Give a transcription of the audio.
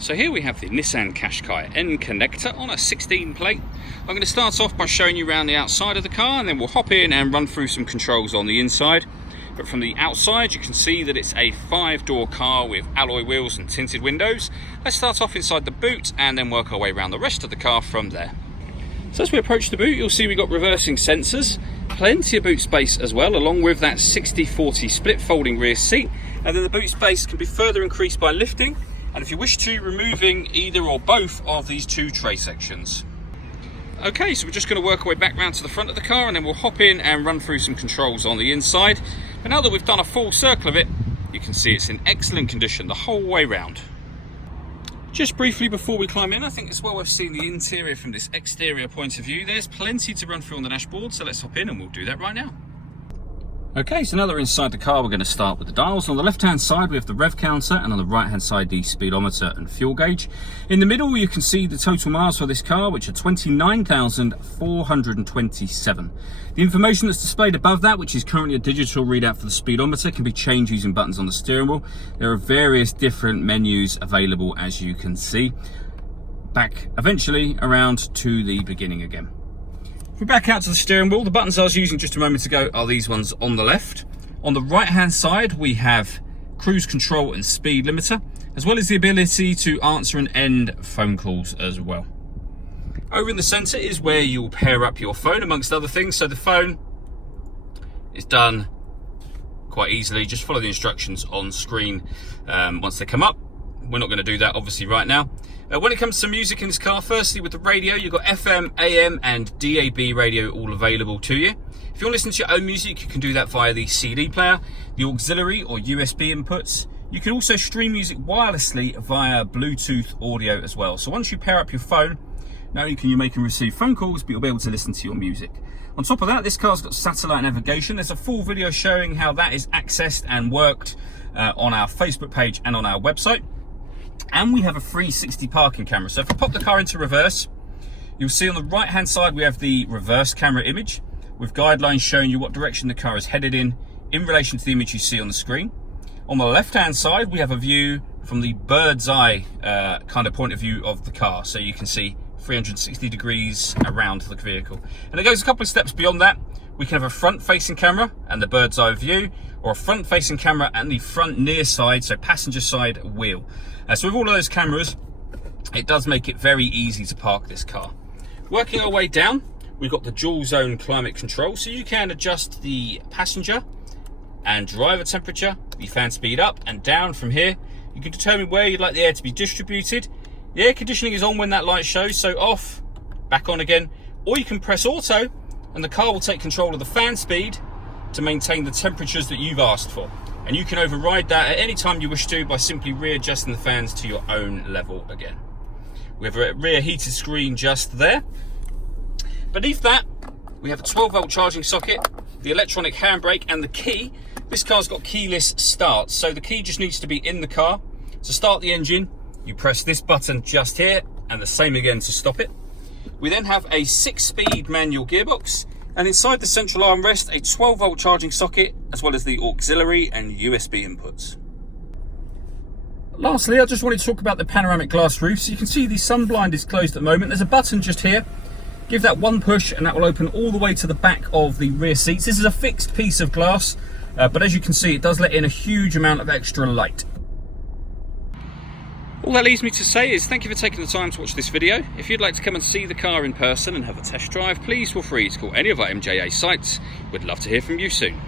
So here we have the Nissan Qashqai N connector on a 16 plate. I'm going to start off by showing you around the outside of the car, and then we'll hop in and run through some controls on the inside. But from the outside you can see that it's a 5-door car with alloy wheels and tinted windows. Let's start off inside the boot and then work our way around the rest of the car from there. So as we approach the boot, you'll see we've got reversing sensors, plenty of boot space as well, along with that 60/40 split folding rear seat. And then the boot space can be further increased by lifting, and if you wish to, removing either or both of these two tray sections. Okay, so we're just going to work our way back round to the front of the car, and then we'll hop in and run through some controls on the inside. But now that we've done a full circle of it, you can see it's in excellent condition the whole way round. Just briefly before we climb in, I think it's well worth seeing the interior from this exterior point of view. There's plenty to run through on the dashboard, so let's hop in and we'll do that right now. Okay, so now that we're inside the car, we're going to start with the dials. On the left-hand side, we have the rev counter, and on the right-hand side, the speedometer and fuel gauge. In the middle, you can see the total miles for this car, which are 29,427. The information that's displayed above that, which is currently a digital readout for the speedometer, can be changed using buttons on the steering wheel. There are various different menus available, as you can see. Back eventually around to the beginning again. If we back out to the steering wheel, the buttons I was using just a moment ago are these ones on the left. On the right hand side, we have cruise control and speed limiter, as well as the ability to answer and end phone calls as well. Over in the center is where you'll pair up your phone, amongst other things. So the phone is done quite easily. Just follow the instructions on screen once they come up. We're not going to do that obviously right now. When it comes to music in this car, firstly with the radio, you've got FM, AM and DAB radio all available to you. If you want to listen to your own music, you can do that via the CD player, the auxiliary or USB inputs. You can also stream music wirelessly via Bluetooth audio as well. So once you pair up your phone, not only can you make and receive phone calls, but you'll be able to listen to your music. On top of that, this car's got satellite navigation. There's a full video showing how that is accessed and worked on our Facebook page and on our website. And we have a 360 parking camera. So if I pop the car into reverse, you'll see on the right hand side we have the reverse camera image with guidelines showing you what direction the car is headed in relation to the image you see on the screen. On the left hand side we have a view from the bird's eye kind of point of view of the car, so you can see 360 degrees around the vehicle. And it goes a couple of steps beyond that. We can have a front facing camera and the bird's eye view, or a front facing camera and the front near side, so passenger side wheel. So with all of those cameras, it does make it very easy to park this car. Working our way down, we've got the dual zone climate control, so you can adjust the passenger and driver temperature, the fan speed up and down from here. You can determine where you'd like the air to be distributed. The air conditioning is on when that light shows, so off, back on again, or you can press auto and the car will take control of the fan speed to maintain the temperatures that you've asked for. And you can override that at any time you wish to by simply readjusting the fans to your own level again. We have a rear heated screen just there. Beneath that, we have a 12-volt charging socket, the electronic handbrake and the key. This car's got keyless start, so the key just needs to be in the car. To start the engine, you press this button just here, and the same again to stop it. We then have a 6-speed manual gearbox, and inside the central armrest, a 12-volt charging socket, as well as the auxiliary and USB inputs. Lastly, I just wanted to talk about the panoramic glass roof. So you can see the sun blind is closed at the moment. There's a button just here. Give that one push and that will open all the way to the back of the rear seats. This is a fixed piece of glass, but as you can see, it does let in a huge amount of extra light. All that leaves me to say is thank you for taking the time to watch this video. If you'd like to come and see the car in person and have a test drive, please feel free to call any of our MJA sites. We'd love to hear from you soon.